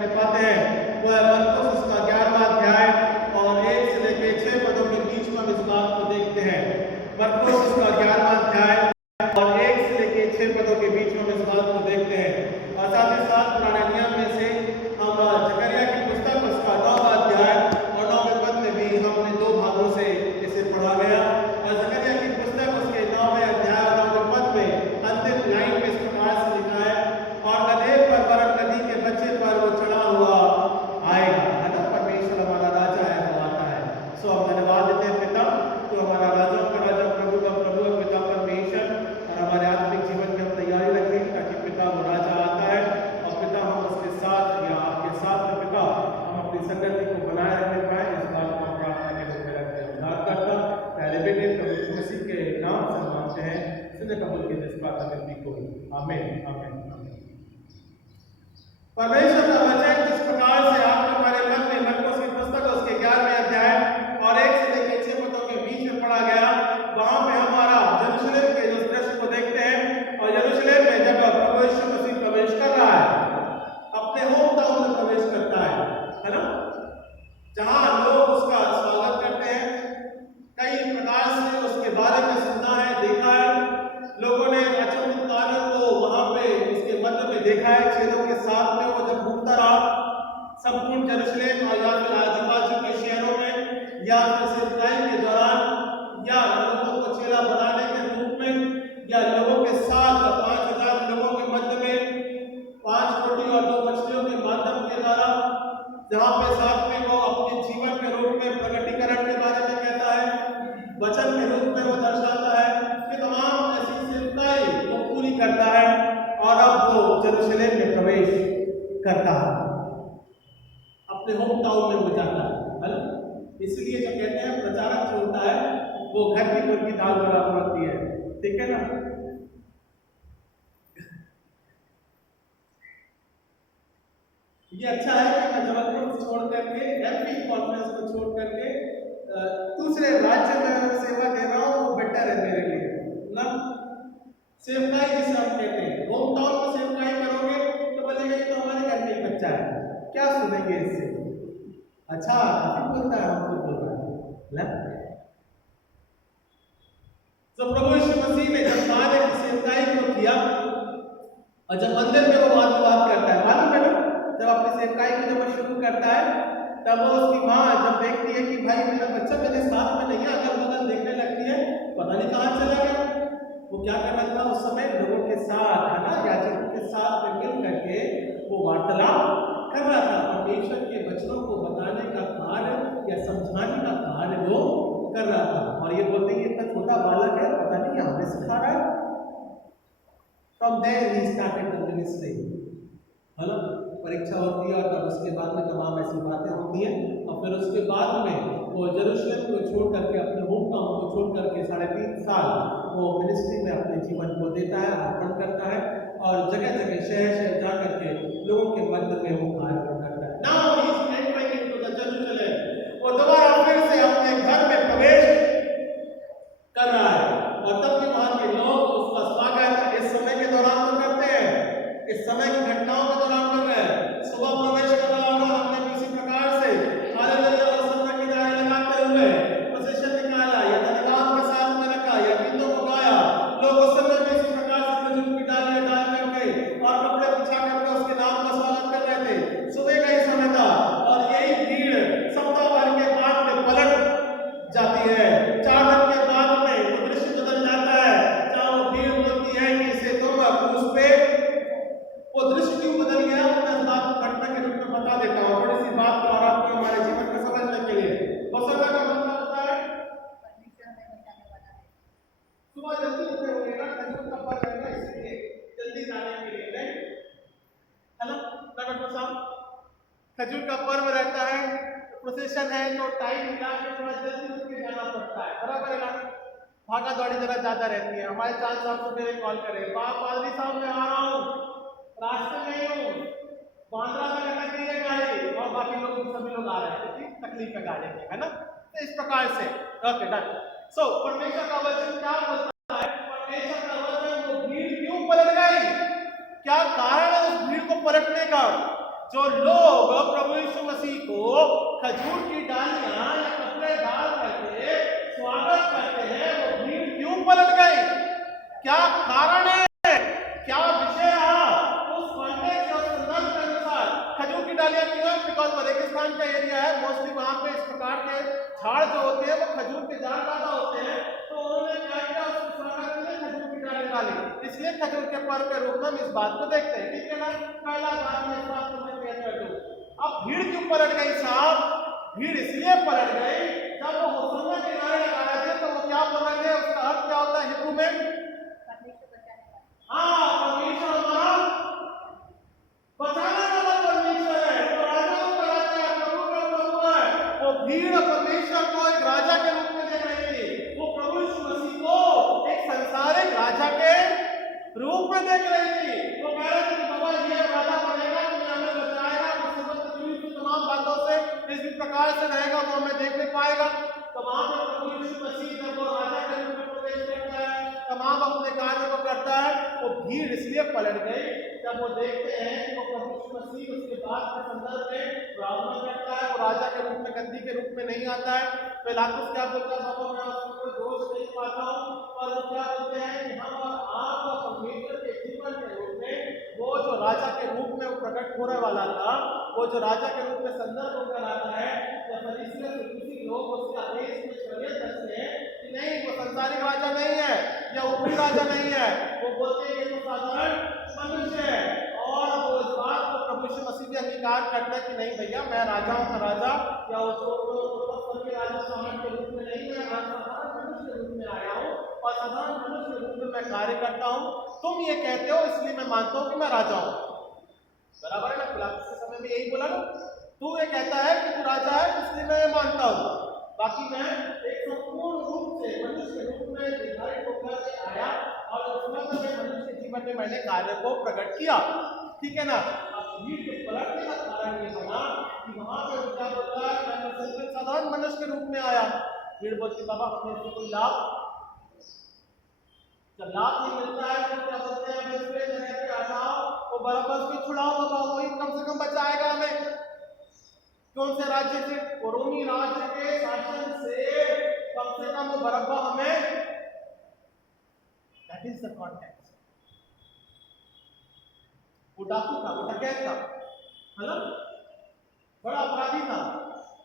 करने पाते हैं वो है मरकुस उसका 11वां अध्याय और 1 से लेकर 6 पदों के बीच में हम इस बात को देखते हैं। मरकुस उसका 11वां अध्याय और 1 से लेकर 6 पदों के बीच में हम इस बात को देखते हैं। और साथ ही साथ पुराने नियम में से हम जकरिया की पुस्तक उसका 9वां अध्याय और 9वें पद में भी हमने 2 भागों से इसे पढ़ा गया। और जकरिया की पुस्तक उसके 9वें अध्याय और 9वें पद में अंतिम लाइन में इस प्रकार से लिखा है, और गधे पर बरक नदी के बच्चे पर वो चढ़ा हुआ आएगा, है ना। परमेश्वर हमारा राजा है, वो आता है। सो हम धन्यवाद देते हैं पिता, तो हमारा राजा का राजा, प्रभु का प्रभु, पिता परमेश्वर, और हमारे आत्मिक जीवन की हम तैयारी रखें ताकि पिता वो राजा आता है और पिता हम उसके साथ या आपके साथ में पिता हम अपनी संगति को बनाए रखने पाए। इस बात को हम प्रार्थना के रूप में रखते हैं। उद्धार करता पहले बेटे प्रभु यीशु मसीह के नाम से मांगते हैं, सुने कबूल के जिस बात विनती को। आमीन आमीन आमीन। परमेश्वर का वचन जिस प्रकार से आपने हमारे मन में मरकुस की पुस्तक उसके 11वें अध्याय और 1 से लेकर 6 पदों के बीच में पढ़ा गया, वहां पे हमारा यरूशलेम के जो दृश्य को देखते हैं। और यरूशलेम में जब प्रभु यीशु मसीह प्रवेश कर रहा है, अपने होम टाउन में प्रवेश करता है ना, जहां लोग उसका स्वागत करते हैं। कई प्रकार से उसके बारे में सुना है, देखा है, लोगों ने अचंभित कार्यों को वहां पे उसके मध्य में देखा है। छेदों के साथ में वो जब घूमता रहा संपूर्ण यरूशलेम और या फिर आजू बाजू के शहरों में, या फिर सेवकाई के दौरान, या लोगों को चेला बनाने के रूप में, या लोगों के साथ 5000 लोगों के मध्य में 5 रोटी और 2 मछलियों के माध्यम के द्वारा, जहाँ पे साथ में वो अपने जीवन के रूप में प्रकटीकरण के बारे में कहता है, वचन के रूप में वो दर्शाता है कि तमाम ऐसी सेवकाई वो पूरी करता है। और अब वो यरूशलेम में प्रवेश करता है, अपने होम टाउन में वो जाता है ना। इसलिए जो कहते हैं प्रचारक जो होता है वो घर की मुर्गी दाल बराबर होती है, ठीक है ना। ये अच्छा है कि मैं जबलपुर को छोड़ करके, एमपी कॉन्फ्रेंस को छोड़ करके दूसरे राज्य में सेवा दे रहा हूँ, वो बेटर है मेरे लिए ना। सेवकाई जिसे हम कहते हैं, होम टाउन में सेवकाई करोगे तो बोलेगा ये तो हमारे घर में ही बच्चा है, क्या सुनेंगे इससे। अच्छा काफी बोलता है, हमको बोल रहा है। तो प्रभु यीशु मसीह ने जब बाद एक सेवकाई को किया और जब मंदिर में वो बात करता है, मालूम है ना, जब अपनी सेवकाई को जब वो शुरू करता है तब वो उसकी माँ जब देखती है कि भाई मेरा बच्चा मेरे साथ में नहीं है, अगल बगल देखने लगती है, पता नहीं कहाँ चला गया। वो क्या कर रहा था उस समय, लोगों के साथ, है ना, याजकों के साथ में मिल करके वो वार्तालाप कर रहा था। परमेश्वर के वचनों को बताने का कार्य या समझाने का कार्य वो कर रहा था। और ये बोलते हैं इतना छोटा बालक है, पता नहीं हमें सिखा रहा है। From there he started the ministry, है ना। परीक्षा होती है और तब उसके बाद में तमाम ऐसी बातें होती हैं, और फिर उसके बाद में वो यरूशलेम को छोड़ करके, अपने होम टाउन को छोड़ करके 3.5 साल वो मिनिस्ट्री में अपने जीवन को देता है, अर्पण करता है, और जगह जगह शहर शहर जा करके लोगों के मध्य में वो कार्य करता है। Now he is entering into the Jerusalem, वो दोबारा फिर से अपने घर में प्रवेश कर रहा है, और तब भी वहां के लोग उसका स्वागत इस समय के दौरान तो करते हैं, इस समय की घटनाओं के दौरान कर रहे हैं। सुबह प्रवेश कर रहा होगा, हमने किसी प्रकार से हालेलुया वसंत के नारे लगाते हुए प्रोसेशन निकाला या धन्यवाद के साथ में रखा या गीतों को गाया। लोग उस समय भी इसी प्रकार से खजूर की डालियां डाल करके और कपड़े बिछा करके उसके नाम का स्वागत कर रहे थे। सुबह का ही समय था और यही भीड़ सप्ताह भर के बाद में पलट जाती है। 4 दिन के बाद में वो दृश्य बदल जाता है, जहाँ वो भीड़ बोलती है कि इसे तुम क्रूस पे, वो दृश्य क्यों बदल गया, मैं इस बात को घटना के रूप में बता देता हूँ, थोड़ी सी बात को और आपको हमारे जीवन को समझने के लिए। वसंत का मतलब होता है सुबह जल्दी उठे होंगे ना, खजूर का फल है ना, इसलिए जल्दी जाने के लिए, नहीं है ना डॉक्टर साहब। खजूर का पर्व रहता है, प्रोसेशन है, तो टाइम मिला के थोड़ा जल्दी उठ के जाना पड़ता है, बराबर है ना। भागा दौड़ी जरा ज्यादा रहती है। हमारे चार साहब से मेरे कॉल करे, पादरी साहब मैं आ रहा हूँ, रास्ते में ही हूँ, बांद्रा में लटक गई है गाड़ी और बाकी लोग सभी लोग आ रहे हैं, क्योंकि तकलीफ में गाड़ी है ना। तो इस प्रकार से ओके डन। सो परमेश्वर का वचन क्या बोलता है, परमेश्वर का वचन, वो भीड़ क्यों पलट गई, क्या कारण है उस भीड़ को पलटने का। जो लोग प्रभु यीशु मसीह को खजूर की डालियां या कपड़े डाल करके स्वागत करते हैं, वो भीड़ क्यों पलट गई? क्या कारण है? क्या विषय रहा? उस कॉन्टेक्स्ट और संदर्भ के अनुसार खजूर की डालियां क्यों? बिकॉज वो रेगिस्तान का एरिया है, मोस्टली वहां पे इस प्रकार के झाड़ जो होते हैं वो खजूर के झाड़ ज्यादा होते हैं, तो उन्होंने क्या किया, उसको स्वागत के लिए खजूर की डाली डाली। इसलिए खजूर के पर्व के रूप में हम इस बात को देखते हैं। ठीक है ना? पहला बात मैं इस बात को मैं क्लियर कर दूं। अब भीड़ क्यों पलट गई साहब? भीड़ इसलिए पलट गई, जब वो होसन्ना के नारे लगा रहे थे तो वो क्या बोल रहे थे? उसका अर्थ क्या होता है हिब्रू में? हाँ, परमेश्वर हमारा बचाने वाला परमेश्वर है, वो राजाओं का राजा है, प्रभु का प्रभु है। वो भीड़ परमेश्वर को एक राजा के रूप में देख रही थी, वो प्रभु यीशु मसीह को एक संसारिक राजा के रूप में देख रही थी। वो कह रहे थे कि बाबा ये राजा बनेगा, तो हमें बचाएगा, मुसीबत की तमाम बातों से इस प्रकार से रहेगा, वो हमें देखने पाएगा। तो वहां पर प्रभु यीशु मसीह जब वो राजा के रूप में प्रवेश करता है, तमाम अपने कार्य को करता है, वो भीड़ इसलिए पलट गई जब वो देखते हैं कि वो प्रभु यीशु मसीह उसके बाद के संदर्भ में प्रार्थना करता है, वो राजा के रूप में, गद्दी के रूप में नहीं आता है। पिलातुस क्या बोलता है? बाबा मैं उसको कोई दोष नहीं पाता हूँ, पर वो क्या बोलते हैं कि हम और आप परमेश्वर के जीवन के रूप में, वो जो राजा के रूप में वो प्रकट होने वाला था, वो जो राजा के रूप में संदर्भ होकर आता है, तो फरीसियों से किसी लोग उसके आदेश में शरीयत रखते हैं कि नहीं, वो संसारिक राजा नहीं है या ऊपरी राजा नहीं है, वो बोलते हैं ये तो साधारण मनुष्य है। और वो इस बात को प्रभु यीशु मसीह भी अंगीकार करता है कि नहीं भैया, मैं राजाओं का राजा या उसके राजा सामर्थ के रूप में नहीं, मैं साधारण मनुष्य के रूप में आया हूँ और साधारण मनुष्य के रूप में मैं कार्य करता हूँ। तुम ये कहते हो इसलिए मैं मानता हूँ कि मैं राजा हूँ। बराबर है ना? पिलातुस के समय में यही बोला ना, तू ये कहता है कि तू राजा है इसलिए मैं ये मानता हूँ, बाकी मैं एक संपूर्ण रूप से मनुष्य के रूप में निर्धारित होकर आया और उस वक्त में मनुष्य के जीवन में मैंने कार्य को प्रकट किया। ठीक है ना? अब भीड़ के पलटने का कारण ये बना कि वहां पे क्या बोलता है, मैं साधारण मनुष्य के रूप में आया। भीड़ बोलती बाबा हमें इससे कोई लाभ, जब लाभ नहीं मिलता है तो क्या बोलते हैं, दूसरे जगह पे आ जाओ, वो बरअब्बस को छुड़ाओ बाबा, वही कम से कम बचाएगा हमें। कौन से राज्य से? वो रोमी राज्य के शासन से कम से कम वो बरअब्बा हमें। That is the context. वो डाकू था, वो डकैत था, है ना? बड़ा अपराधी था,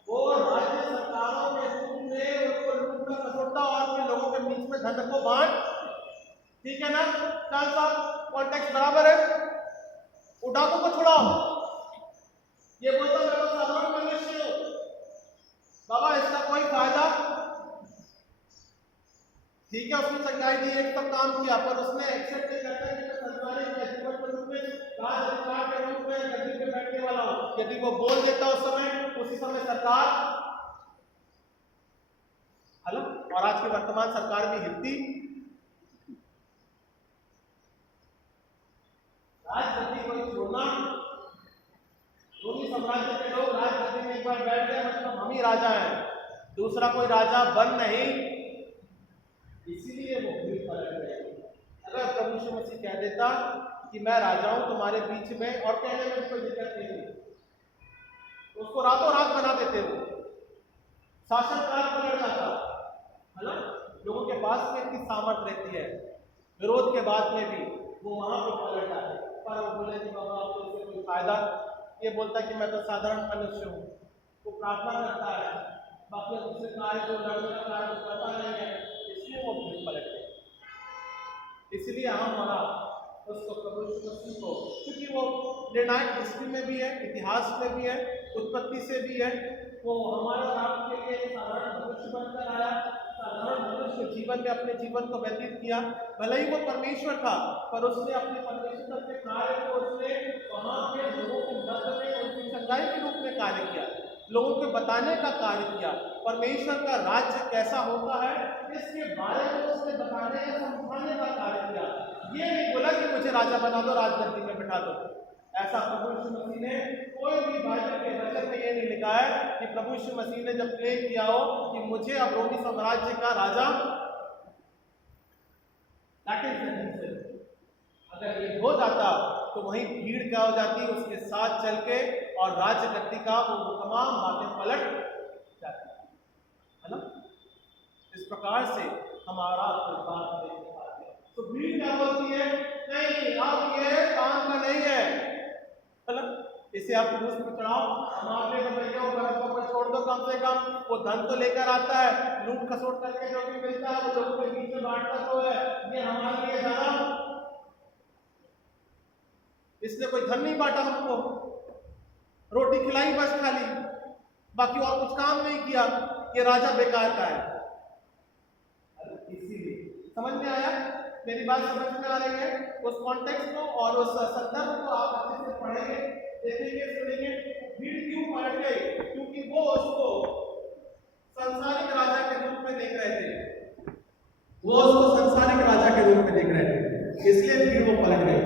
वो राज्य सरकारों के रूप में उसको लूटता खसोटता और फिर लोगों के बीच में धन को बांट। ठीक है ना? चार साहब कॉन्टेक्स्ट बराबर है। वो डाकू को छुड़ाओ, ये बोलता मैं तो साधारण मनुष्य हूं, बाबा इसका कोई फायदा। ठीक है, उसने सच्चाई दी, एक तक काम किया, पर उसने एक्सेप्ट नहीं करता कि मैं संसारिक जीवन के रूप में, राज अधिकार के रूप में गद्दी पे बैठने वाला हूं। यदि वो बोल देता उस समय, उसी समय सरकार, हेलो, और आज की वर्तमान सरकार भी हिलती। राजगद्दी को छोड़ना, रोमी साम्राज्य के लोग राजगद्दी में एक बार बैठ गए मतलब हम ही राजा हैं, दूसरा कोई राजा बन नहीं, इसीलिए वो भीड़ पलट गई। अगर प्रभु यीशु मसीह कह देता कि मैं राजा हूं तुम्हारे बीच में, और कहने में कोई दिक्कत नहीं थी, उसको रातों रात बना देते, वो शासनकाल पलट जाता, है ना? लोगों के पास में इतनी सामर्थ रहती है, विरोध के बाद में भी वो वहां पर पलट जाते, पर वो बोले कि बाबा आपको इससे कोई फायदा। ये बोलता कि मैं तो साधारण मनुष्य हूँ, वो प्रार्थना करता है, बाकी दूसरे कार्य जो लड़ने का कार्य करता नहीं है, इसलिए वो भीड़ पलट गए। इसलिए हम हमारा उसको प्रभु यीशु मसीह को, क्योंकि वो निर्णायक हिस्ट्री में भी है, इतिहास में भी है, उत्पत्ति से भी है, वो हमारे नाम के लिए साधारण मनुष्य बनकर आया, साधारण मनुष्य जीवन में अपने जीवन को व्यतीत किया। भले ही वो परमेश्वर था, पर उसने अपने परमेश्वर के कार्य को उसने वहां के लोगों के मध्य में उनकी सच्चाई के रूप में कार्य किया, लोगों को बताने का कार्य किया, परमेश्वर का राज्य कैसा होता है इसके बारे में उसने बताने या समझाने का कार्य किया। ये नहीं बोला कि मुझे राजा बना दो, राजगद्दी में बिठा दो। ऐसा प्रभु यीशु मसीह ने कोई भी बाइबल के वचन में ये नहीं लिखा है कि प्रभु यीशु मसीह ने जब क्लेम किया हो कि मुझे अब रोमी साम्राज्य का राजा, अगर ये हो जाता तो वही भीड़ क्या हो जाती, उसके साथ चल के और राज्य गद्दी का वो तमाम बातें पलट जाती है ना। इस प्रकार से हमारा परिवार देखने पाते हैं। तो भीड़ क्या बोलती है, नहीं अब ये काम का नहीं है ना, इसे आप क्रूस पे चढ़ाओ, मामले का भैया बर्फ पर छोड़ दो, कम से कम वो धन तो लेकर आता है, लूट खसोट करके जो भी मिलता है वो लोगों के बीच में बांटता तो है, ये हमारे लिए जाना, इसने कोई धन नहीं बांटा हमको, रोटी खिलाई बस खाली, बाकी और कुछ काम नहीं किया, ये राजा बेकार का है। इसीलिए समझ में आया, मेरी बात समझ में आ रही है, उस कॉन्टेक्स्ट को और उस संदर्भ को आप अच्छे से पढ़ेंगे, देखेंगे, सुनेंगे। भीड़ क्यों पलट गई, क्योंकि वो उसको संसारिक राजा के रूप में देख रहे थे, वो उसको संसारिक राजा के रूप में देख रहे थे, इसलिए भीड़ वो पलट गई।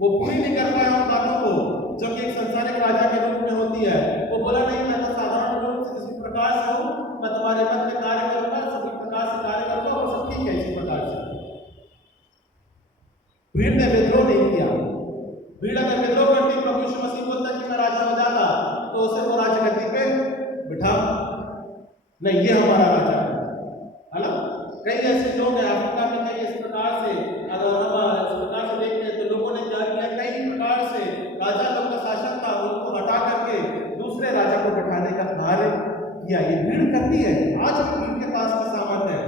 वो पूरी नहीं कर पाया उन बातों को जो कि एक संसारिक राजा के रूप में होती है। वो बोला नहीं, मैं तो साधारण रूप से किसी प्रकार से हूं, मैं तुम्हारे मन में कार्य करूंगा, सभी प्रकार से कार्य करूंगा और सब ठीक है इसी प्रकार से। भीड़ ने विद्रोह नहीं किया। भीड़ अगर विद्रोह करती, प्रभु यीशु मसीह बोलता कि मैं राजा हो जाता, तो उसे वो राजगद्दी पे बिठा, नहीं ये हमारा राजा है ना। कई ऐसे लोग हैं अफ्रीका में, कई इस प्रकार से, अगर हम इस प्रकार से देखते हैं तो लोगों ने क्या किया, कई प्रकार से राजा लोग का शासन था उनको हटा करके दूसरे राजा को बिठाने का कार्य किया। ये भीड़ करती है, आज भी भीड़ के पास में सामर्थ्य है,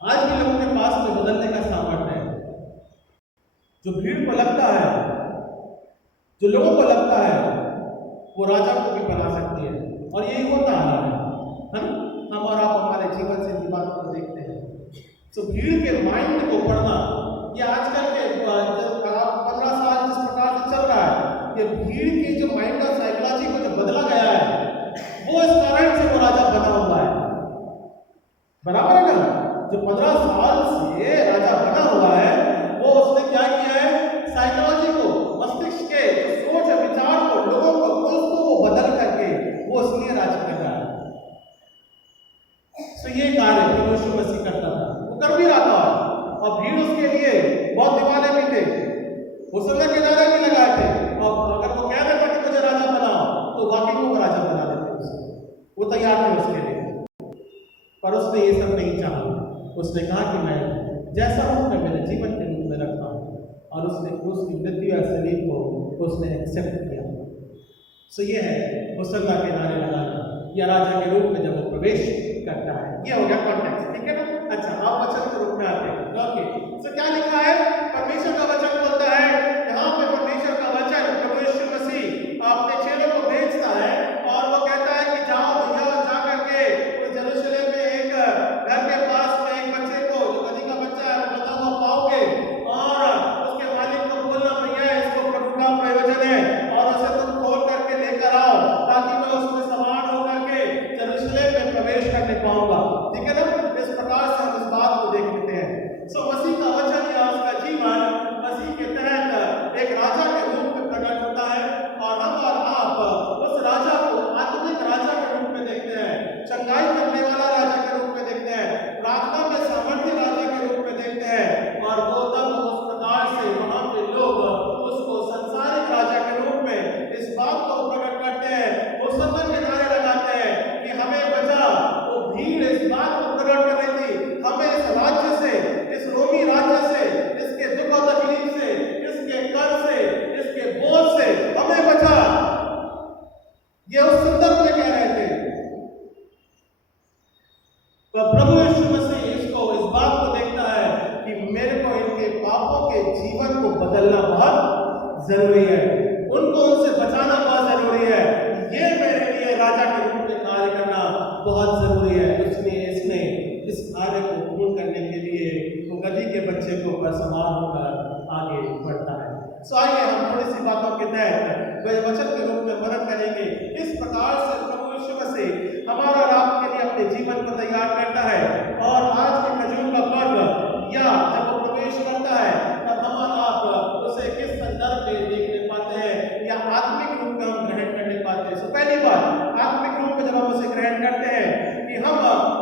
आज भी लोगों के पास में बदलने का सामर्थ्य है। जो भीड़ को लगता है, जो लोगों को लगता है, वो राजा को भी बना सकती है, और यही होता है हम और आप हमारे जीवन से इन बातों को देखते हैं। तो भीड़ के माइंड को पढ़ना, ये आजकल के 15 साल जिस प्रकार से चल रहा है, ये भीड़ की जो माइंड और साइकोलॉजी को जो बदला गया है, वो इस कारण से वो राजा बना हुआ है, बराबर है ना। जो 15 साल से राजा बना हुआ है, वो उसने क्या किया है, साइकोलॉजी को, मस्तिष्क के सोच विचार को, लोगों को, उसको वो बदल करके वो उसलिए राज कर रहा है। तो ये कार्य प्रभु यीशु मसीह करता था, वो कर भी रहा था, और भीड़ उसके लिए बहुत दीवाने भी थे, उस समय के नारे भी लगाए थे, और अगर वो कह देता कि मुझे राजा बनाओ, तो वाकई वो राजा बना देते उसको, वो तैयार थे उसके लिए। पर उसने ये सब नहीं चाहा, उसने कहा कि मैं जैसा हूं मैं मेरे जीवन के रूप में रखता हूं, और उसने उसकी मृत्यु या शरीर को उसने एक्सेप्ट किया। सो ये है मुसल्ला के नारे लगाना, या राजा के रूप में जब वो प्रवेश करता है। ये हो गया कॉन्टेक्स्ट, ठीक है ना। अच्छा, आप वचन के रूप में आते हैं। ओके, सो क्या लिखा है, परमेश्वर का वचन बोलता है, यहाँ पे परमेश्वर का वचन प्रभु यीशु मसीह अपने चेलों को भेजता है, और वो कहता है कि जाओ भैया, जा करके यरूशलेम में एक घर के पास में एक बच्चे को, जो गधी का बच्चा है, वो बंधा हुआ पाओगे, और उसके मालिक को बोलना भैया इसको प्रभु का प्रयोजन है, और उसे तुम खोल करके लेकर आओ, ताकि मैं उसमें सवार होकर के यरूशलेम में प्रवेश करने पाऊंगा। ठीक है ना। इस प्रकार से हम इस बात को देख लेते हैं। सो मसीह का वचन या उसका जीवन मसीह के तहत एक राजा के रूप में प्रकट होता है, और हम और आप उस राजा को आत्मिक राजा के रूप में देखते हैं, चंगाई करने वाला राजा के रूप में देखते हैं, प्रार्थना में सामर्थ्य राजा के रूप में देखते हैं, और वो तब उस प्रकार से वहां पे लोग उसको संसारिक राजा के रूप में इस बात को प्रकट करते हैं, वो सत्य के नारे लगाते हैं कि हमें बचा। वो भीड़ इस बात को प्रकट कर रही थी, हमें इस राज्य से, इस रोमी राज्य से, इसके दुख और तकलीफ से, इसके कर से, इसके बोझ से हमें बचा। ये उस संदर्भ में कह रहे थे। तो प्रभु यीशु मसीह इसको, इस बात को देखता है कि मेरे को इनके पापों के जीवन को बदलना बहुत जरूरी है, उनको उनसे बचाना बहुत जरूरी है, ये मेरे लिए राजा के रूप में कार्य करना बहुत जरूरी है। इसने इस कार्य को पूर्ण करने के लिए वो गधी के बच्चे को ऊपर सवार होकर आगे बढ़ता है। सो आइए हम थोड़ी सी बातों के तहत वचन के रूप में वर्णन करेंगे, इस प्रकार से प्रभु यीशु मसीह हमारा और आपके लिए अपने जीवन को तैयार करता है, और आज के खजूर का पर्व या जब वो प्रवेश करता है, तब हम और आप उसे किस संदर्भ में देखने पाते हैं, या आत्मिक रूप में हम ग्रहण करने पाते हैं। सो पहली बात, आत्मिक रूप में जब हम उसे ग्रहण करते हैं कि हम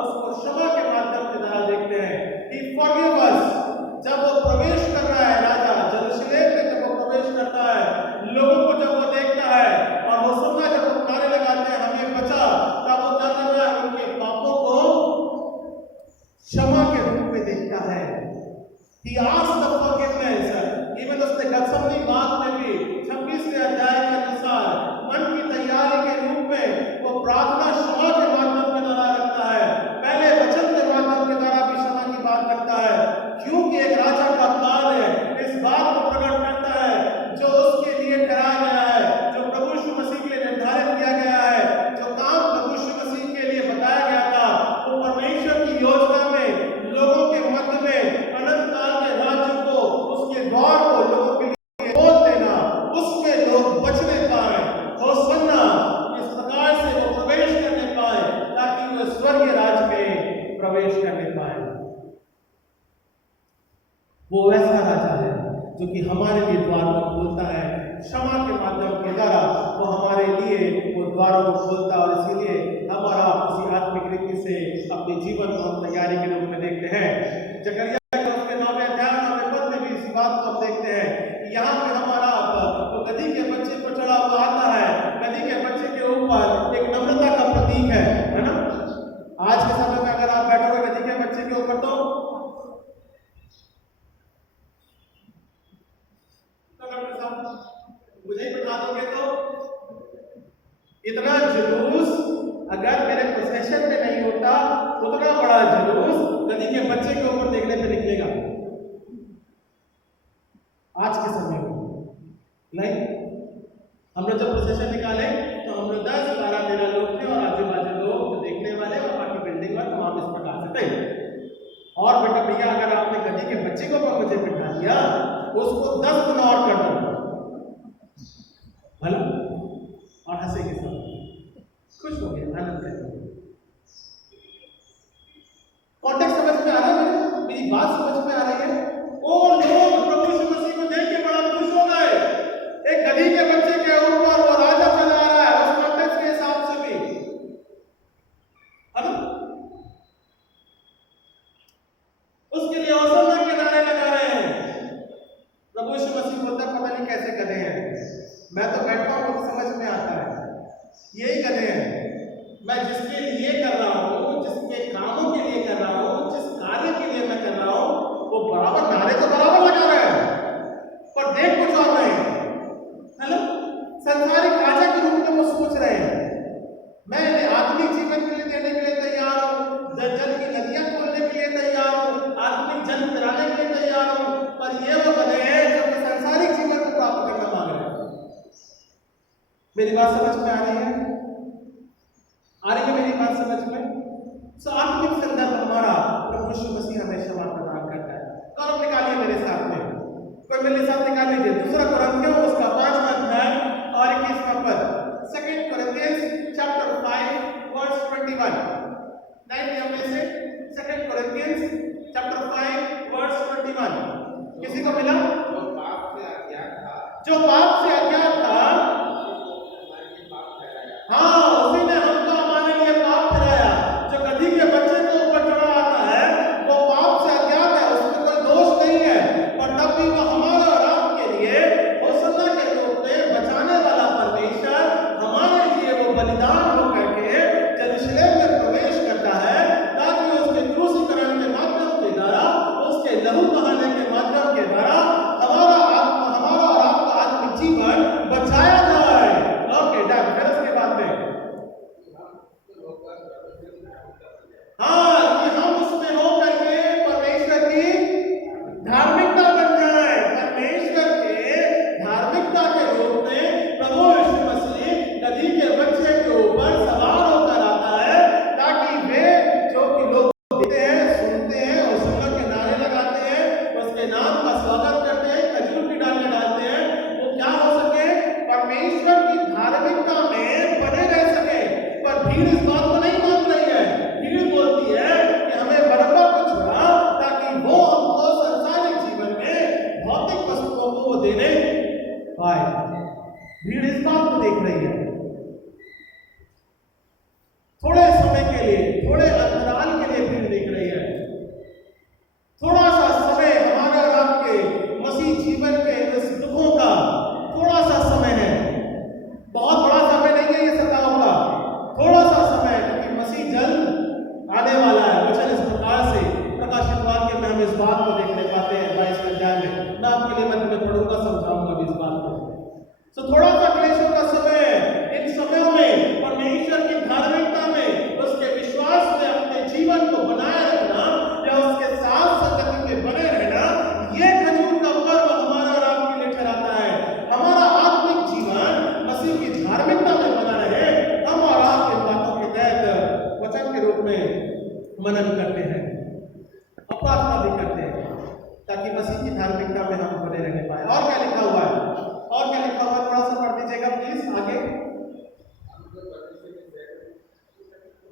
उसको क्षमा के माध्यम से द्वारा देखते हैं। He forgive us। जब वो प्रवेश कर रहा है राजा यरूशलेम में, जब वो प्रवेश करता है, लोगों को जब वो देखता है, वो वैसा राजा है जो कि हमारे लिए द्वार को खोलता है, क्षमा के माध्यम के द्वारा वो हमारे लिए वो द्वारों को खोलता है। और इसीलिए हमारा उसी आत्मिक रीति से अपने जीवन को हम तैयारी के रूप में देखते हैं। जकरिया के उसके 9वें अध्याय 9वें पद में भी इसी बात को हम देखते हैं कि यहाँ पे हमारा वो गधी के बच्चे पर चढ़ा हुआ आता है, गधी के बच्चे के ऊपर एक नम्रता का प्रतीक है ना। आज के समय में अगर आप बैठोगे गधी के बच्चे के ऊपर तो मुझे बता दोगे तो इतना जुलूस अगर मेरे प्रोफेशन में नहीं होता, उतना बड़ा जुलूस गधी के बच्चे के ऊपर देखने पे निकलेगा आज के समय में। नहीं, हम लोग जब प्रोसेशन निकाले तो हम लोग 10, 12, 13 लोग थे और आजू बाजू लोग जो देखने वाले और बाकी बिल्डिंग पर तमाम इस प्रकार से थे। और बेटा भैया अगर आपने गधी के बच्चे को मुझे बिठा दिया, उसको 10 गुना और कर दो भला, और हंसे के साथ खुश हो गया, आनंद कर। कॉन्टेक्स्ट समझ में आ रहा है? मेरी बात समझ में आ रही है? वो लोग प्रभु यीशु मसीह को देख के बड़ा खुश हो गए। एक गधी के बच्चे के ऊपर वो राजा चला आ रहा है, उस कॉन्टेक्स्ट के हिसाब से भी, है ना? उसके लिए होशाना के नारे लगा रहे हैं। प्रभु यीशु मसीह बोलता पता नहीं कैसे गधे हैं, मैं तो बैठा हूं तो समझ में आता है यही गधे हैं। मैं जिसके लिए कर रहा हूं, जिसके कामों के लिए कर रहा हूं, जिस कार्य के लिए मैं कर रहा हूं, वो बराबर नारे तो बराबर लगा रहे हैं पर देख कुछ और रहे हैं, है ना। संसारिक राजा के रूप में वो सोच रहे हैं मैं आत्मिक जीवन के लिए देने के लिए तैयार हूं, जल की नदियां खोलने के लिए तैयार हूं, आत्मिक जल पिलाने के लिए तैयार हूं, पर ये वो गधे हैं जो कि संसारिक जीवन को प्राप्त करना मांग रहे हैं। मेरी बात समझ में आ रही है? आ रही है मेरी बात समझ में? आत्मिक संदर्भ हमारा प्रभु यीशु मसीह हमें क्षमा प्रदान करता है। कौन निकालिए मेरे साथ में, कोई मेरे साथ निकाल लीजिए 2 कुरिन्थियों उसका 5वां अध्याय और 21वां पद। 2 Corinthians chapter 5 verse 21। नहीं में से 2 Corinthians chapter 5 verse 21 किसी को मिला? जो पाप से अज्ञात था हाँ, उसी ने हमको हमारे लिए पाप ठहराया। जो गधी के बच्चे के ऊपर चढ़ा आता है वो पाप से अज्ञात है, उसमें कोई दोष नहीं है, पर तब भी वो हमारे और आपके लिए होशाना के रूप में बचाने वाला परमेश्वर हमारे लिए वो बलिदान होकर के यरूशलेम में प्रवेश करता है, ताकि उसके क्रूसीकरण के माध्यम के द्वारा, उसके लहू बहाने के माध्यम के द्वारा हमारा और आपका आत्मिक जीवन बचाया जाए। Okay done. फिर उसके बाद में हाँ, कि हम उसमें हो करके परमेश्वर की धार्मिकता बन जाए। परमेश्वर के धार्मिकता के रूप में प्रभु यीशु मसीह गधी के बच्चे के ऊपर सवार होकर आता है, ताकि वे जो कि लोग देखते हैं, सुनते हैं, होशाना के नारे लगाते हैं, उसके नाम का स्वागत करते हैं, खजूर की डालियां डालते हैं, वो क्या हो सके? परमेश्वर की धार्मिकता में बने रह सके। पर भीड़ इस बात को नहीं मान रही है। भीड़ बोलती है कि हमें बरअब्बा को छुड़ा, ताकि वो हमको संसारिक जीवन में भौतिक वस्तुओं को वो देने पाए। भीड़ इस बात को देख रही है। थोड़े समय के लिए, थोड़े अंतराल के लिए भीड़ देख रही है। थोड़ा सा समय हमारे और आपके मसीह जीवन के इस दुखों का थोड़ा सा समय है, बहुत बड़ा समय नहीं है ये सताओं का, थोड़ा सा समय, क्योंकि मसीह जल्द आने वाला है। वचन इस प्रकार से प्रकाशित वाक्य में हम इस बात को देखने पाते हैं 22वें अध्याय में। मैं आपके लिए मध्य में पढ़ूंगा, समझाऊंगा भी इस बात को। थोड़ा सा क्लेशों का समय है। इन समयों में परमेश्वर की धार्मिकता में, उसके विश्वास में अपने जीवन को बनाए रखना या उसके साथ संगति में बने रहना, ये खजूर का पर्व हमारा और आपके लिए ठहराता है। हमारा आत्मिक जीवन मसीह की धार्मिकता में बना रहे, हम और आप इन बातों के तहत वचन के रूप में मनन करते हैं, प्रार्थना भी करते हैं, ताकि मसीह की धार्मिकता में हम बने रहने पाए। और क्या लिखा हुआ है? और क्या लिखा हुआ है? थोड़ा सा पढ़ दीजिएगा प्लीज आगे।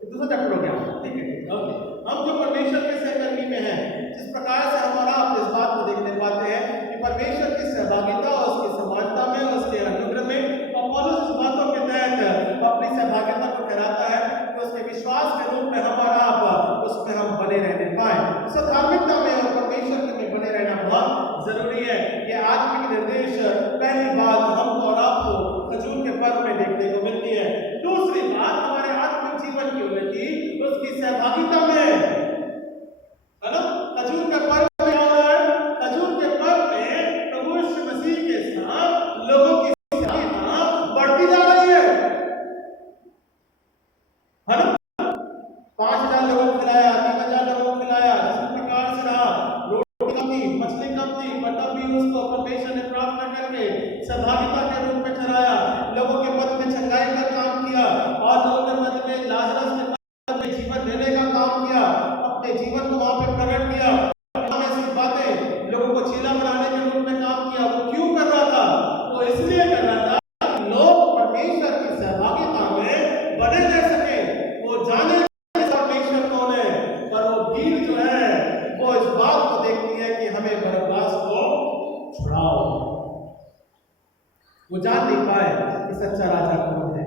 दूसरा चैप्टर हो गया, ठीक है, ओके। हम जो परमेश्वर के सहकर्मी में हैं, जिस प्रकार से हम और आप इस बात को देखने परमेश्वर की सहभागिता, उसकी समानता में, उसके अनुग्रह में। और पौलुस इस बातों के तहत अपनी सहभागिता को ठहराता है कि उसके विश्वास के रूप में हमारा आप उसमें हम बने रहने पाए। सो धार्मिकता में और परमेश्वर में बने रहना बहुत जरूरी है। ये आत्मिक निर्देश पहली बात हमको और आपको खजूर के पर्व में देखने को मिलती है। दूसरी बात हमारे आत्मिक जीवन की उन्नति उसकी सहभागिता में है ना। खजूर के पर्व में क्या हो रहा है? खजूर के पर्व में प्रभु यीशु मसीह के साथ लोगों की सहभागिता बढ़ती जा रही है ना। 5,000 लोगों को खिलाया, 3,000 लोगों को खिलाया, जिस प्रकार से रहा, रोटी कम थी, मछली कम थी, पर तब भी उसको परमेश्वर ने प्रार्थना करके सहभागिता के रूप में ठहराया। लोगों के मध्य में चंगाई का काम किया और लोगों के मध्य में लाजरस के मध्य में जीवन देने का काम किया, अपने जीवन को वहां पे प्रकट किया। ऐसी बातें लोगों को चेला बनाने के रूप में काम किया। वो क्यों कर रहा था? वो इसलिए कर रहा था कि लोग परमेश्वर की सहभागिता में बने रह सके, वो जाने परमेश्वर कौन है। पर वो भीड़ जो है वो इस बात को देखती है कि हमें बरअब्बास को छुड़ाओ। वो जान नहीं पाए कि सच्चा राजा कौन है।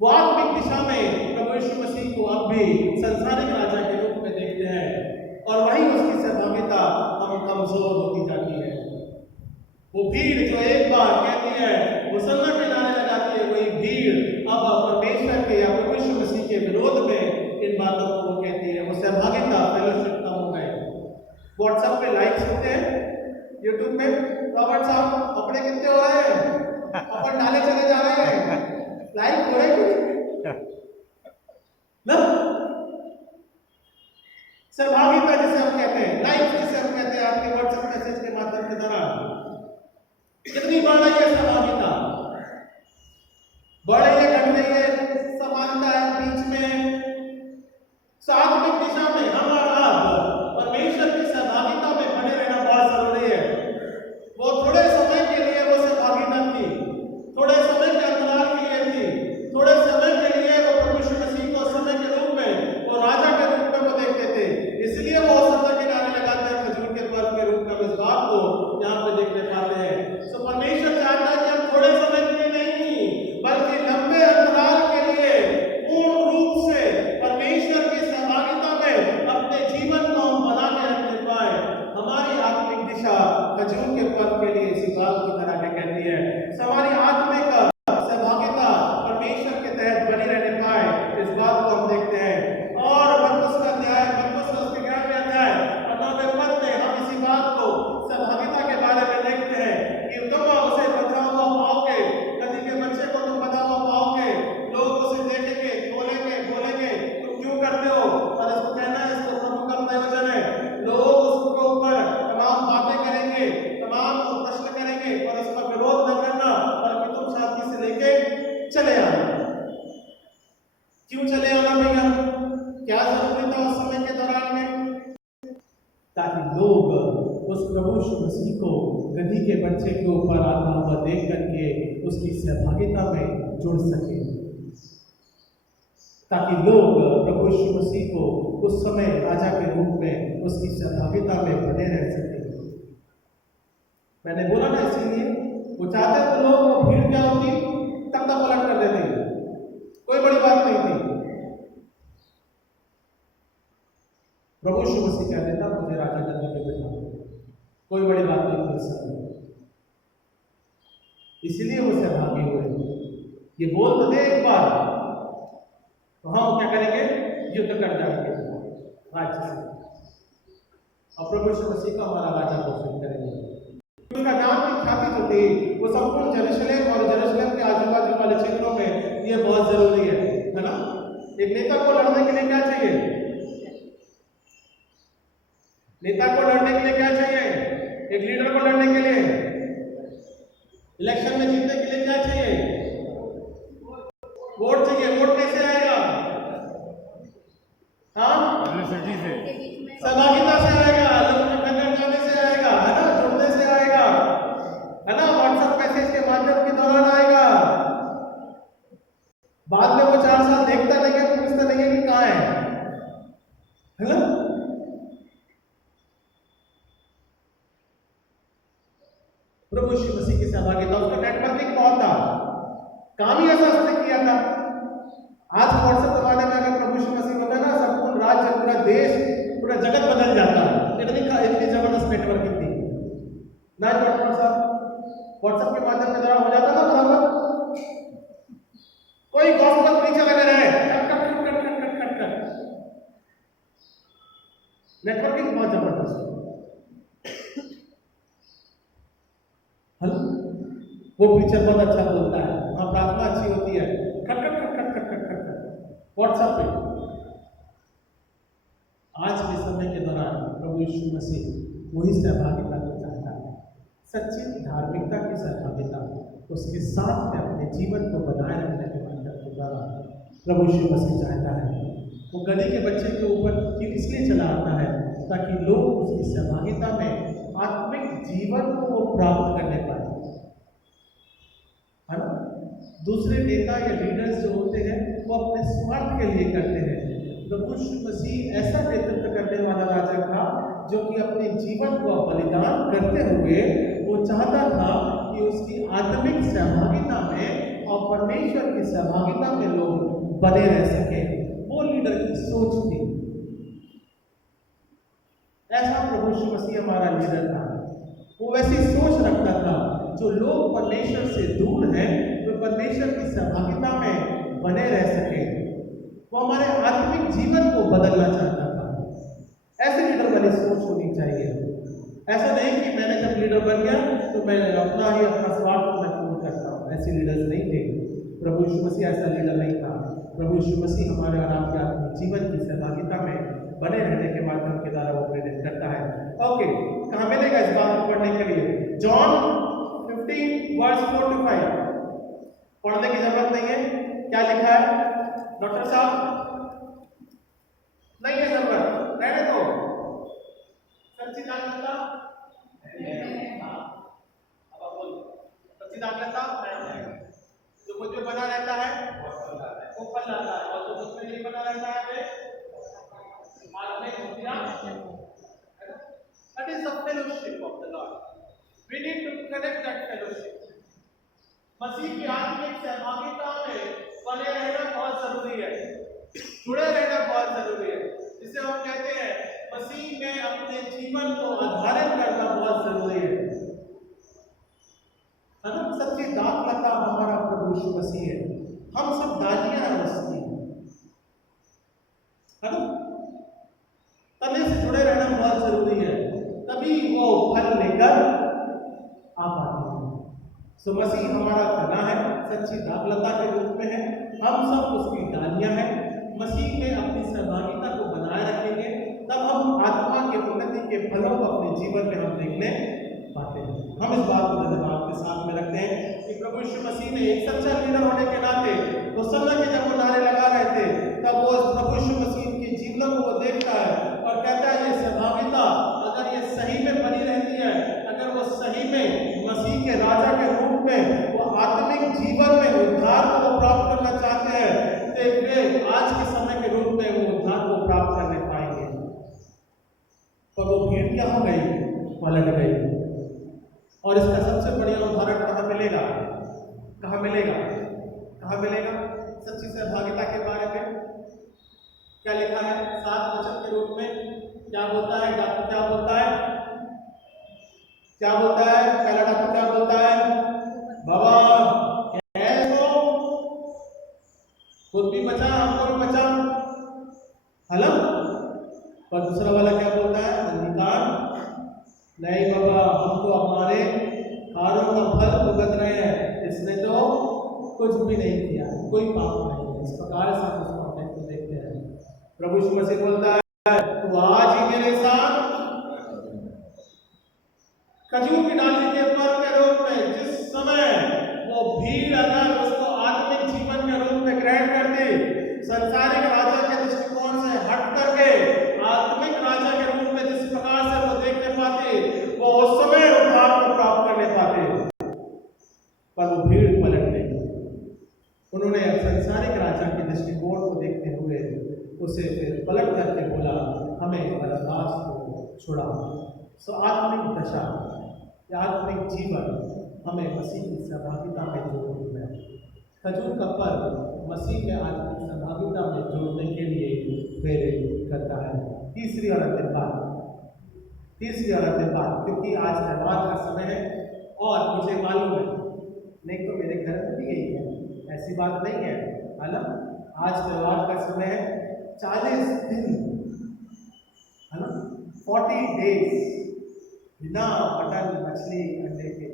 वो आत्मिक दिशा में प्रभु यीशु मसीह को अब भी संसारिक राजा के रूप में देखते हैं और वही उसकी सहभागिता हम कमजोर होती जाती है। वो भीड़ जो एक बार कहती है मुसलमान के नारे लगाती है, वही भीड़ अब परमेश्वर के या प्रभु यीशु मसीह के विरोध में इन बातों को वो कहती है। वो सहभागिता फेलोशिप कम हो गए। व्हाट्सएप पे लाइक्स होते हैं, यूट्यूब में रॉबर्ट साहब अपने कितने हो रहे हैं, अपन डाले चले जा रहे हैं, लाइक हो रहे हैं ना। सहभागिता जिसे हम कहते हैं, लाइक जिसे हम कहते हैं, आपके व्हाट्सएप मैसेज के माध्यम के दौरान कितनी बढ़ रही है सहभागिता? बढ़ रही है, घट रही है? समानता है बीच में। सात्विक दिशा में हम और आप परमेश्वर की सहभागिता में बने रहना बहुत जरूरी है। वो थोड़े समय के लिए वो सहभागिता थी, थोड़े समय के अंतराल के लिए थी, थोड़े समय के लिए वो प्रभु यीशु मसीह को समय के रूप में, वो राजा के रूप में वो देखते थे, इसलिए वो सत्ता के नारे लगाते हैं खजूर के पर्व के रूप में। इस बात को यहाँ पे देखने पाते हैं। तो परमेश्वर चाहता है कि हम थोड़े समय के लिए नहीं बल्कि लंबे अंतराल के लिए पूर्ण रूप से परमेश्वर की सहभागिता में अपने जीवन को हम बना के रखने पाए। हमारी आत्मिक दिशा खजूर के पर्व के लिए इसी बात की तरह कहती है। हमारी आत्मिक सहभागिता परमेश्वर के तहत बनी रहने पाए, इस बात को हम देखते हैं। और मरकुस का अध्याय, मरकुस का उसके 11वें अध्याय और 9वें पद में हम इसी बात को सहभागिता के बारे में देखते हैं कि तुम उसे बंधा हुआ पाओगे, नदी के बच्चे को तुम बंधा हुआ पाओगे, लोग उसे देखेंगे, बोलेंगे तुम क्यों करते हो, और इसको कहना है इसको प्रभु का प्रयोजन है। लोग उसके ऊपर तमाम बातें करेंगे, तमाम प्रश्न करेंगे और उसका विरोध न करना, बल्कि तुम शांति से लेके चले आना। क्यों चले आना भैया? क्या जरूरी था उस समय के दौरान में? ताकि लोग उस प्रभु यीशु मसीह को गधी के बच्चे के ऊपर आता हुआ देख करके उसकी सहभागिता में जुड़ सके, ताकि लोग प्रभु यीशु मसीह को उस समय राजा के रूप में उसकी सहभागिता में बने रह सके। मैंने बोला ना, इसीलिए वो चाहते तो लोग, वो भीड़ क्या होती तख्ता पलट कर देते, कोई बड़ी बात नहीं थी। प्रभु यीशु मसीह कह देता मुझे राजा गद्दी पे बिठा, कोई बड़ी बात नहीं कर सकती। इसलिए वो सहभागी हुए। ये बोल तो दे एक बार, तो हम क्या करेंगे? युद्ध कर जाएंगे राज्य से और प्रभु यीशु मसीह का हमारा राजा घोषित करेंगे। उसका नाम की ख्याति जो थी वो संपूर्ण यरूशलेम और यरूशलेम के आजू बाजू वाले क्षेत्रों में ये बहुत जरूरी है ना। एक नेता को लड़ने के लिए क्या चाहिए? नेता को लड़ने के लिए क्या चाहिए? एक लीडर को लड़ने के लिए, इलेक्शन में जीतने के लिए क्या चाहिए? वोट चाहिए। वोट कैसे आएगा? हाँ, सहभागिता से आएगा, लोगों के घर जाने से आएगा, है ना, जुड़ने से आएगा, है ना, व्हाट्सएप मैसेज के माध्यम के दौरान आएगा। बाद में वो 4 साल देखता नहीं है, पूछता नहीं है कि कहाँ है ना। प्रभु यीशु मसीह की सहभागिता, उसका नेटवर्किंग बहुत था, काम ही ऐसा उसने किया था। आज व्हाट्सएप जमाने में अगर प्रभु यीशु मसीह होता है ना, संपूर्ण राज्य, पूरा देश, पूरा जगत बदल जाता है। इतनी जबरदस्त नेटवर्किंग थी ना डॉक्टर साहब। व्हाट्सएप के माध्यम से जरा हो जाता ना बराबर, कोई गॉसिप नहीं चला रहे, cut cut cut cut cut cut cut cut, networking बहुत जबरदस्त है। हेलो, वो प्रीचर बहुत अच्छा बोलता है, वहां प्रार्थना अच्छी होती है, cut cut cut cut cut cut cut WhatsApp पे। आज के समय के दौरान प्रभु यीशु मसीह वही सहभागिता को चाहता है, सच्ची धार्मिकता की सहभागिता, उसके साथ में अपने जीवन को बनाए रखने के माध्यम के द्वारा प्रभु यीशु मसीह चाहता है। वो गधे के बच्चे के ऊपर इसलिए चला आता है ताकि लोग उसकी सहभागिता में आत्मिक जीवन को वो प्राप्त करने पाए, है ना। दूसरे नेता या लीडर्स जो होते हैं वो अपने स्वार्थ के लिए करते हैं। प्रभु यीशु मसीह ऐसा नेतृत्व करने वाला राजा था जो कि अपने जीवन को बलिदान करते हुए वो चाहता था कि उसकी आत्मिक सहभागिता में और परमेश्वर की सहभागिता में लोग बने रह सके। वो लीडर की सोच थी। ऐसा प्रभु यीशु मसीह हमारा लीडर था। वो वैसी सोच रखता था जो लोग परमेश्वर से दूर हैं तो परमेश्वर की सहभागिता में बने रह सके। वो हमारे आत्मिक जीवन को बदलना चाहता था। ऐसे लीडर वाली सोच होनी चाहिए। ऐसा नहीं कि मैंने जब लीडर बन गया तो मैं अपना स्वार्थ मैं पूर्ण करता हूँ। ऐसे लीडर्स नहीं थे। प्रभु यीशु मसीह ऐसा लीडर नहीं था। प्रभु यीशु मसीह हमारे और आपके आत्मिक जीवन की सहभागिता में बने रहने के माध्यम के द्वारा वो प्रेरित करता है। ओके, कहाँ मिलेगा इस बात को पढ़ने के लिए? जॉन 15:4-5 पढ़ने की जरूरत नहीं है। क्या लिखा है डॉक्टर साहब? नहीं है जरूरत, रहने दो। सच्ची दाखलता अब आप बोलो। सच्ची दाखलता जो मुझ में बना रहता है वो फल लाता है, और जो मुझ में नहीं बना रहता है that is the fellowship of the Lord. We need to connect that fellowship. मसीह की आत्मिक सहभागिता में बने रहना बहुत जरूरी है, जुड़े रहना बहुत जरूरी है। जिसे हम कहते हैं मसीह में अपने जीवन को आधारित करना बहुत जरूरी है ना। सच्ची दाखलता हमारा प्रभु यीशु मसीह है। हम सब डालियां हैं उसकी, है ना। तने से जुड़े रहना बहुत जरूरी है, तभी वो फल लेकर आ पाते हैं। सो मसीह हमारा तना है, सच्ची दाखलता के रूप में है। हम सब उसकी डालियां हैं। मसीह में अपनी सहभागिता को बनाए रखेंगे तब हम आत्मा के उन्नति के फलों को अपने जीवन में हम देखने पाते हैं। हम इस बात को धन्यवाद के साथ में रखते हैं कि प्रभु यीशु मसीह ने एक सच्चा लीडर होने के नाते तो समय के जब वो नारे लगा रहे थे तब वो प्रभु यीशु मसीह के जीवनों को वो देखता है और कहता है ये सहभागिता अगर ये सही में बनी रहती है, अगर वो सही में मसीह के राजा के रूप में वो आत्मिक जीवन में उद्धार को प्राप्त करना चाहते हैं तो वे आज के समय के रूप में वो उद्धार को प्राप्त करने पाएंगे। पर वो भीड़ क्या हो गई? पलट गई। और इसका सबसे बढ़िया उदाहरण कहाँ मिलेगा? कहाँ मिलेगा? कहाँ मिलेगा? सच्ची सहभागिता के बारे में क्या लिखा है 7 वचन के रूप में? क्या बोलता है डाकू? क्या बोलता है? क्या बोलता है पहला डाकू? क्या बोलता है? बाबा कैसो खुद भी बचा, हमको भी बचा। हलम। और दूसरा वाला क्या बोलता है? अंधकार नहीं बाबा, हम तो हमारे कार्यों का फल भुगत रहे हैं, इसने तो कुछ भी नहीं किया, कोई पाप नहीं है। इस प्रकार से हम उस कॉन्टेक्ट को देखते हैं। प्रभु यीशु मसीह बोलता है तू आज ही मेरे साथ खजूर की डाली के फल के रूप में, जिस समय वो भीड़ अगर उसको आत्मिक जीवन के रूप में ग्रहण करती, संसारिक राजा के दृष्टिकोण से हट करके आत्मिक राजा के रूप में जिस प्रकार से वो देखने पाते, वो उस समय उद्धार को प्राप्त करने पाते। पर वो भीड़ पलट गई। उन्होंने संसारिक राजा के दृष्टिकोण को देखते हुए उसे फिर पलट करके बोला हमें बरअब्बास को छुड़ा। सो आत्मिक दशा, आत्मिक जीवन हमें मसीह की सहभागिता में जोड़ना है। खजूर का पर्व मसीह में आत्मिक सहभागिता में जोड़ने के लिए प्रेरित करता है। तीसरी और अंतिम बात, क्योंकि आज त्यौहार का समय है और मुझे मालूम है, नहीं तो मेरे घर में भी यही है, ऐसी बात नहीं है, है ना। आज त्यौहार का समय है, 40 दिन, है ना, 40 डेज बिना मटन मछली अंडे के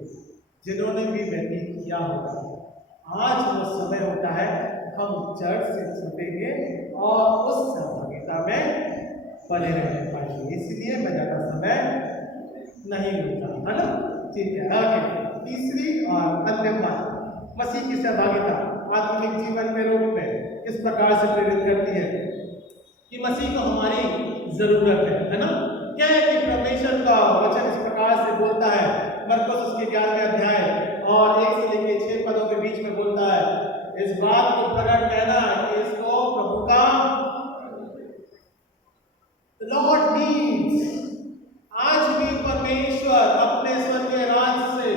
जिन्होंने भी व्यतीत किया होगा, आज वो समय होता है हम चर्च से छूटेंगे और उस सहभागिता में बने रहने पाएंगे। इसलिए मैं ज़्यादा समय नहीं लूँगा, है ना। ठीक है, आगे तीसरी और अंतिम बात, मसीह की सहभागिता आत्मिक जीवन के रूप में किस प्रकार से प्रेरित करती है कि मसीह को हमारी जरूरत है ना। क्या है कि परमेश्वर का वचन इस प्रकार से बोलता है, मरकुस उसके 11वें अध्याय और 1 से लेकर 6 पदों के बीच में बोलता है, इस बात को प्रकट कहना कि इसको प्रभु का लॉर्ड नीड्स। आज भी परमेश्वर अपने स्वर्गीय राज्य से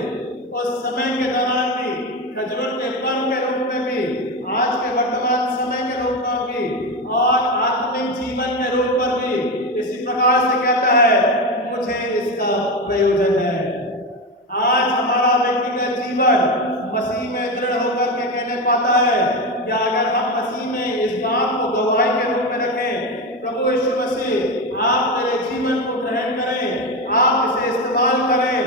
उस समय के दौरान भी, खजूर के पर्व के रूप में भी, आज के वर्तमान समय के रूप में भी और आत्मिक जीवन के रूप पर भी इसी प्रकार से कहता है, मुझे इसका प्रयोजन है। आज हमारा व्यक्तिगत जीवन मसीह में दृढ़ होकर के कहने पाता है कि अगर हम मसीह में इस बात को गवाही के रूप में रखें, प्रभु यीशु मसीह आप मेरे जीवन को ग्रहण करें, आप इसे इस्तेमाल करें,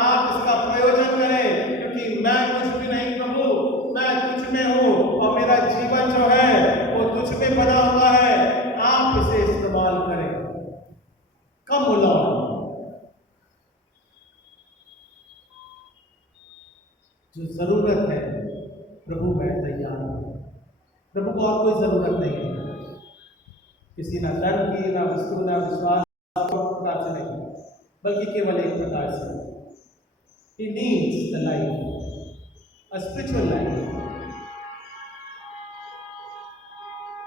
आप इसका प्रयोजन करें, क्योंकि मैं कुछ भी नहीं प्रभु, मैं तुझ में हूँ और मेरा जीवन जो है वो तुझ में बना हुआ है, आप इसे इस्तेमाल करें। कम बोला, जो जरूरत है प्रभु मैं तैयार हूँ। प्रभु को और कोई जरूरत नहीं है, किसी ना धर्म की, ना वस्तु, ना विश्वास प्रकार से नहीं, बल्कि केवल एक प्रकार से, He needs the life, a spiritual life,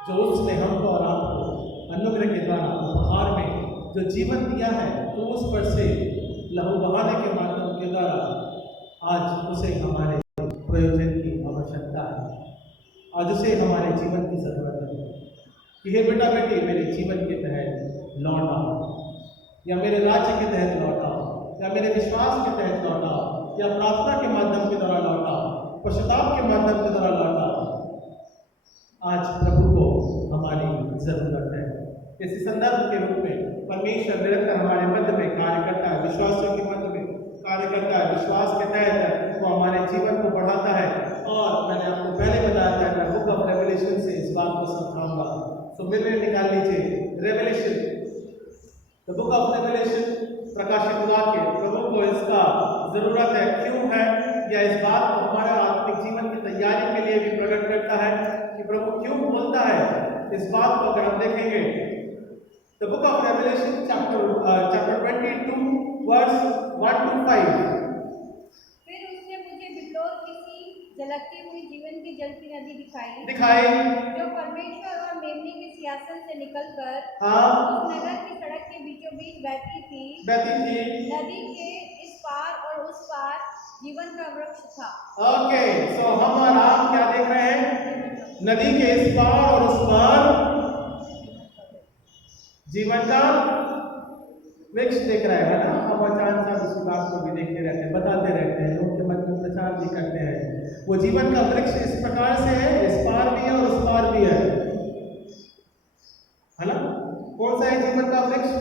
जो उसने हमको और आपको अनुग्रह के द्वारा उपहार में जो जीवन दिया है, तो उस पर से लहू बहाने के माध्यम के द्वारा आज उसे हमारे प्रयोजन की आवश्यकता है, आज उसे हमारे जीवन की जरूरत है कि हे बेटा बेटी मेरे जीवन के तहत लौट आओ, या मेरे राज्य के तहत लौट आओ, या मेरे विश्वास के तहत लौट आओ, या प्रार्थना के माध्यम के द्वारा लौट आओ, पश्चाताप के माध्यम के द्वारा लौट आओ। आज प्रभु को हमारी जरूरत है। इसी संदर्भ के रूप में परमेश्वर निरंतर हमारे मध्य में कार्य करता है, विश्वासियों के मध्य में कार्य करता है, विश्वास के तहत वो हमारे जीवन को बढ़ाता है। और मैंने आपको पहले बताया था, मैं बुक ऑफ रेवलेशन से इस बात को समझाऊंगा, तो मेरे निकाल लीजिए revelation, the book of revelation, प्रकाशित वाक्य। प्रभु को इसका जरूरत है, क्यों है, या इस बात को हमारे आत्मिक जीवन की तैयारी के लिए भी प्रकट करता है कि प्रभु क्यों बोलता है। इस बात को अगर हम देखेंगे, the book of Revelation chapter 22 verse 1 to 5। फिर उसने मुझे बिल्कुल किसी झलकती हुई जीवन की जल की नदी दिखाई, जो परमेश्वर और मेमने के सिंहासन से निकलकर उस नगर की सड़क के बीचों बीच बहती थी। नदी के इस पार और उस पार जीवन का वृक्ष था। ओके, सो हम और आप क्या देख रहे हैं? नदी के इस पार और उस पार जीवन का वृक्ष देख रहे हैं ना। हम अचानक से उस बात को भी देखते रहते हैं, बताते रहते हैं, लोग के मध्य में प्रचार भी करते हैं। वो जीवन का वृक्ष इस प्रकार से है, इस पार भी है और उस पार भी है ना। कौन सा है जीवन का वृक्ष?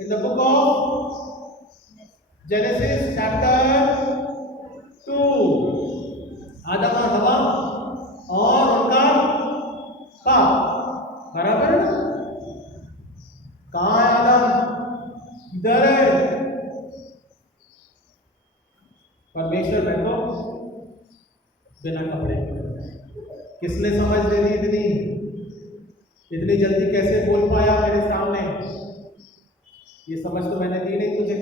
In the book of genesis chapter 2, आदम और हवा और उनका पाप, बराबर है। कहाँ है आदम? इधर है। परमेश्वर बैठो बिना कपड़े के। किसने समझ दे दी इतनी जल्दी कैसे बोल पाया मेरे सामने? ये समझ तो मैंने दी नहीं तुझे।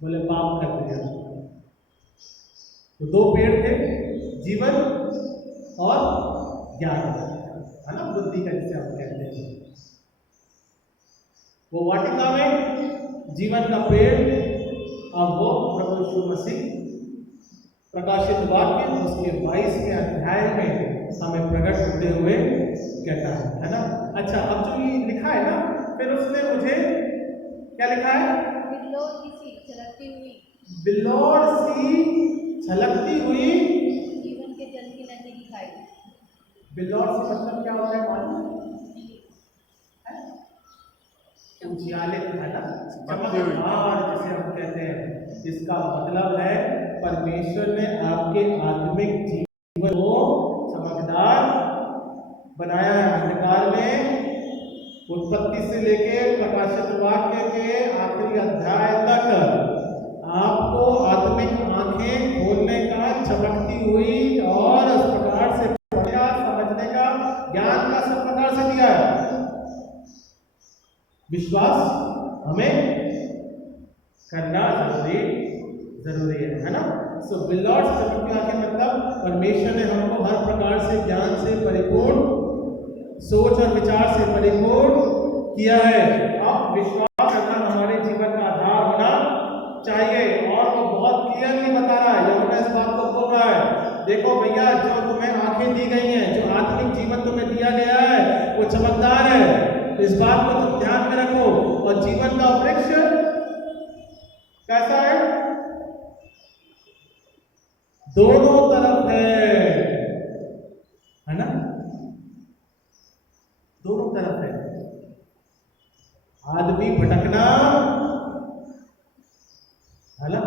बोले पाप कर दिया। तो 2 पेड़ थे, जीवन और ज्ञान, है ना, बुद्धि का जिसे हम कहते हैं। वो वाटिका में जीवन का पेड़ अब वो प्रभु यीशु मसीह प्रकाशित वाक्य उसके 22वें अध्याय में हमें प्रकट होते हुए कहता है ना। अच्छा, अब जो ये लिखा है ना, फिर उसने मुझे क्या लिखा है? बिल्लोर सी छलकती हुई, बिल्लोर सी छलकती हुई जीवन के जल की नदी दिखाई। बिल्लोर से मतलब क्या होता है मालूम है? उजियाले है ना, चमकदार जिसे हम कहते हैं। इसका मतलब है परमेश्वर ने आपके आत्मिक जीवन को चमकदार बनाया है। अंधकार में उत्पत्ति से लेके प्रकाशित वाक्य के आखिरी अध्याय तक आपको आत्मिक आंखें खोलने का, चमकती हुई और इस प्रकार से पढ़ने का, समझने का, ज्ञान का सब प्रकार से दिया है। विश्वास हमें करना जरूरी है ना। सो बिल्लोर से चमकती आंखें मतलब परमेश्वर ने हमको हर प्रकार से ज्ञान से परिपूर्ण, सोच और विचार से परिपूर्ण किया है। अब विश्वास करना हमारे जीवन का आधार होना चाहिए। और वो बहुत क्लियरली बता रहा है, यूहन्ना इस बात को बोल रहा है, देखो भैया, जो तुम्हें आंखें दी गई हैं, जो आत्मिक जीवन तुम्हें दिया गया है, वो चमकदार है। इस बात को तुम ध्यान में रखो। और जीवन का वृक्ष कैसा है? दोनों तरफ है ना, दोनों तरफ है। आदमी भटकना है ना,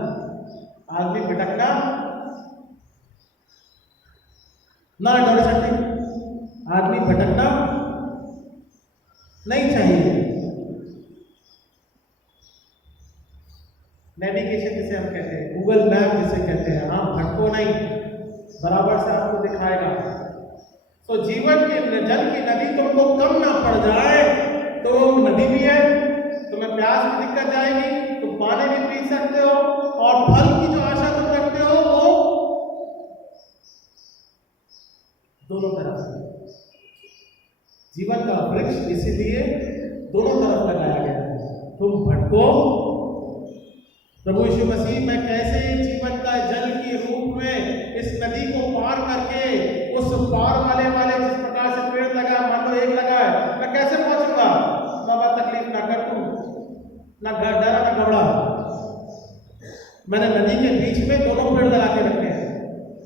आदमी भटकना ना डर सकते, आदमी भटकना नहीं चाहिए। नेविगेशन जिसे हम कहते हैं, गूगल मैप जिसे कहते हैं, हाँ भटको नहीं, बराबर से आपको दिखाएगा। तो जीवन के जल की नदी तुमको कम ना पड़ जाए तो नदी भी है, तुम्हें प्यास की दिक्कत जाएगी, तुम पानी भी पी सकते हो, और फल की जो आशा तुम रखते हो वो दोनों तरफ है। जीवन का वृक्ष इसीलिए दोनों तरफ लगाया गया है। तुम भटको, प्रभु यीशु मसीह मैं कैसे जीवन का जल के रूप में इस नदी को पार करके उस पार वाले जिस प्रकार से पेड़ लगा, मान लो एक लगा है, मैं कैसे पहुंचूंगा? बाबा तकलीफ ना कर, तू ना डरा ना घबरा। मैंने नदी के बीच में दोनों पेड़ लगा के रखे हैं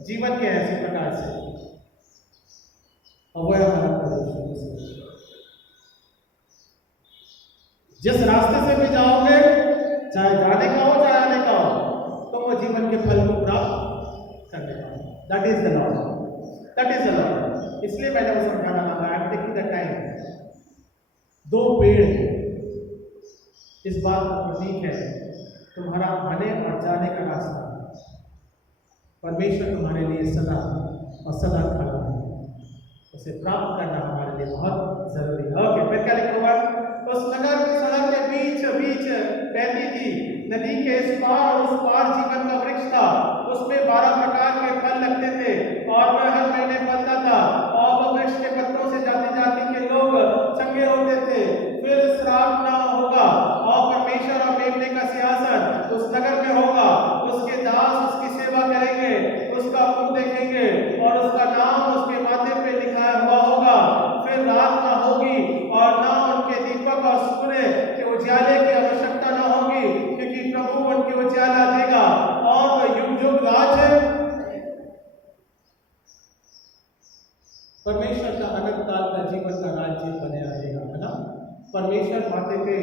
जीवन के ऐसे प्रकार से। और वह हमारा प्रभु यीशु मसीह, जिस रास्ते से भी जाओगे, चाहे जाने का हो चाहे आने का हो, तो वो जीवन के फल को प्राप्त करने का। That is the law, that is the law. इसलिए मैंने वो समझाना चाहा, I am taking the time. दो पेड़ इस बात का प्रतीक है, तुम्हारा आने और जाने का रास्ता। परमेश्वर तुम्हारे लिए सदा और सदा खड़ा है, उसे प्राप्त करना हमारे लिए बहुत जरूरी है। ओके, फिर क्या लिखा हुआ? उस नगर की सड़क के बीच बीच बहती थी नदी के इस पार और उस पार जीवन का वृक्ष था। उसमें 12 प्रकार के फल लगते थे और वह हर महीने फलता था, और वह वृक्ष के पत्तों से जाति जाति के लोग चंगे होते थे। फिर श्राप न होगा, और परमेश्वर और मेमने का सिंहासन उस नगर में होगा। उसके दास उसकी सेवा करेंगे, उसका मुख देखेंगे, और उसका नाम उसके माथे पे लिखा हुआ होगा। फिर रात न होगी और न उनके दीपक और सूर्य के उजाले की आवश्यकता न होगी, क्योंकि प्रभु उनके उजाला देगा, और वह युग युग राज परमेश्वर का अनंत काल का जीवन का राज्य बने रहेगा, है ना। परमेश्वर माथे पे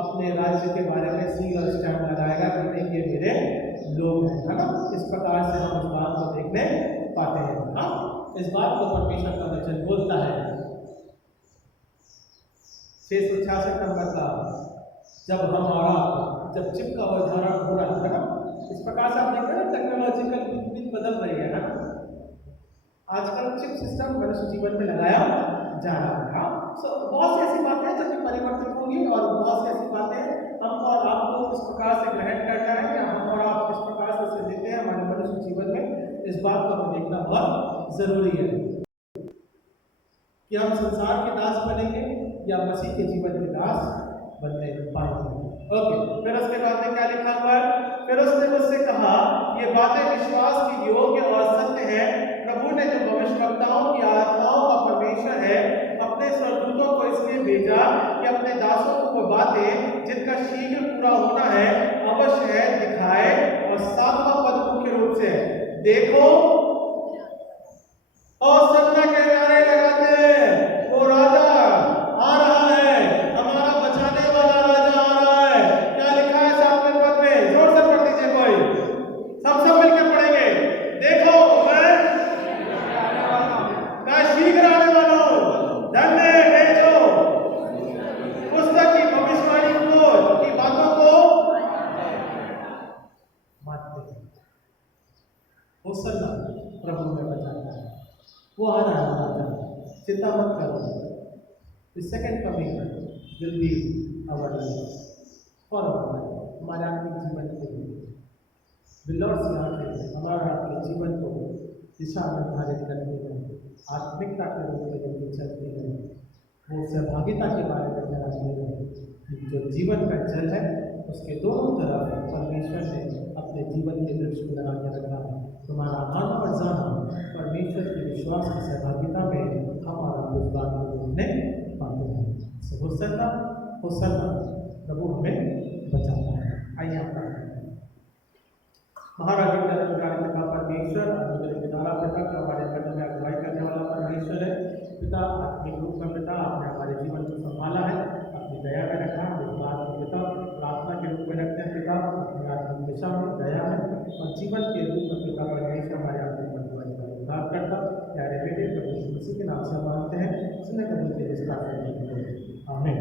अपने राज्य के बारे में सील और स्टैम्प लगाएगा, कहते हैं ये मेरे लोग हैं, है ना। इस प्रकार से हम इस बात को देखने पाते हैं। हाँ, इस बात को परमेश्वर का वचन बोलता है। 666 नंबर का जब हम और आप जब चिप का उदाहरण हो रहा है ना, इस प्रकार से आप देख रहे हैं टेक्नोलॉजिकल बदल रही है ना। आजकल चिप सिस्टम मनुष्य जीवन में लगाया जा रहा है। बहुत सी ऐसी बातें हैं जब परिवर्तन होगी, और बहुत सी ऐसी बातें हम और आपको इस प्रकार से ग्रहण करना है, या हम और आप इस प्रकार से उसे देते हैं हमारे मनुष्य जीवन में। इस बात को हमें देखना बहुत जरूरी है कि हम संसार के दास बनेंगे या मसीह के जीवन के दास बनने पाएंगे। ओके, फिर उसके बाद में क्या लिखा हुआ है? फिर उसने मुझसे कहा, ये बातें विश्वास की योग्य और सत्य है। प्रभु ने जो भविष्यवक्ताओं की आत्माओं का परमेश्वर है, अपने स्वर्गदूतों को इसलिए भेजा कि अपने दासों को वो बातें जिनका शीघ्र पूरा होना है अवश्य है दिखाए। और 7वां पद मुख्य रूप से है, देखो और सन्ना के नारे लगाते हैं, वो राजा आ रहा है, हमारा बचाने वाला राजा आ रहा है। क्या लिखा है 7वें पद में? जोर से पढ़ दीजिए कोई, सब मिलकर पढ़ेंगे। देखो मैं शीघ्र आने वाला हूँ, धन्य है जो पुस्तक की भविष्यवाणी की बातों को मानते हैं। वो सन्ना प्रभु में बचाता है, वो आ रहा है राजा, चिंता मत करो। The second coming will be our life for our life, हमारे आत्मिक जीवन के लिए। The Lord's आके हमारा आपके जीवन को दिशा निर्धारित करते हैं, आत्मिकता के रूप में लेके चलते हैं। वो सहभागिता के बारे में बताते हैं। जो जीवन का जल है उसके दोनों तरफ परमेश्वर ने अपने जीवन के वृक्ष को लगा के रखा है। तुम्हारा आना और जाना परमेश्वर के विश्वास की सहभागिता में हमारा योगदान में पाते हैं। होसन्ना प्रभु हमें बचाता है। आइए आप महाराज पिता परमेश्वर पिता का हमारे कर्म में अगुवाई करने वाला परमेश्वर है। पिता आत्मिक रूप में पिता आपने हमारे जीवन को संभाला है, अपनी दया में रखा। इस बात को पिता प्रार्थना के रूप में रखते हैं। पिता अपनी आत्मिक दिशा में दया है और जीवन के रूप में पिता परमेश्वर हमारे आत्मिक जीवन का उद्धार करता। प्यारे बेटे प्रभु यीशु मसीह के नाम से मांगते हैं, सुनने कबूल के आमीन।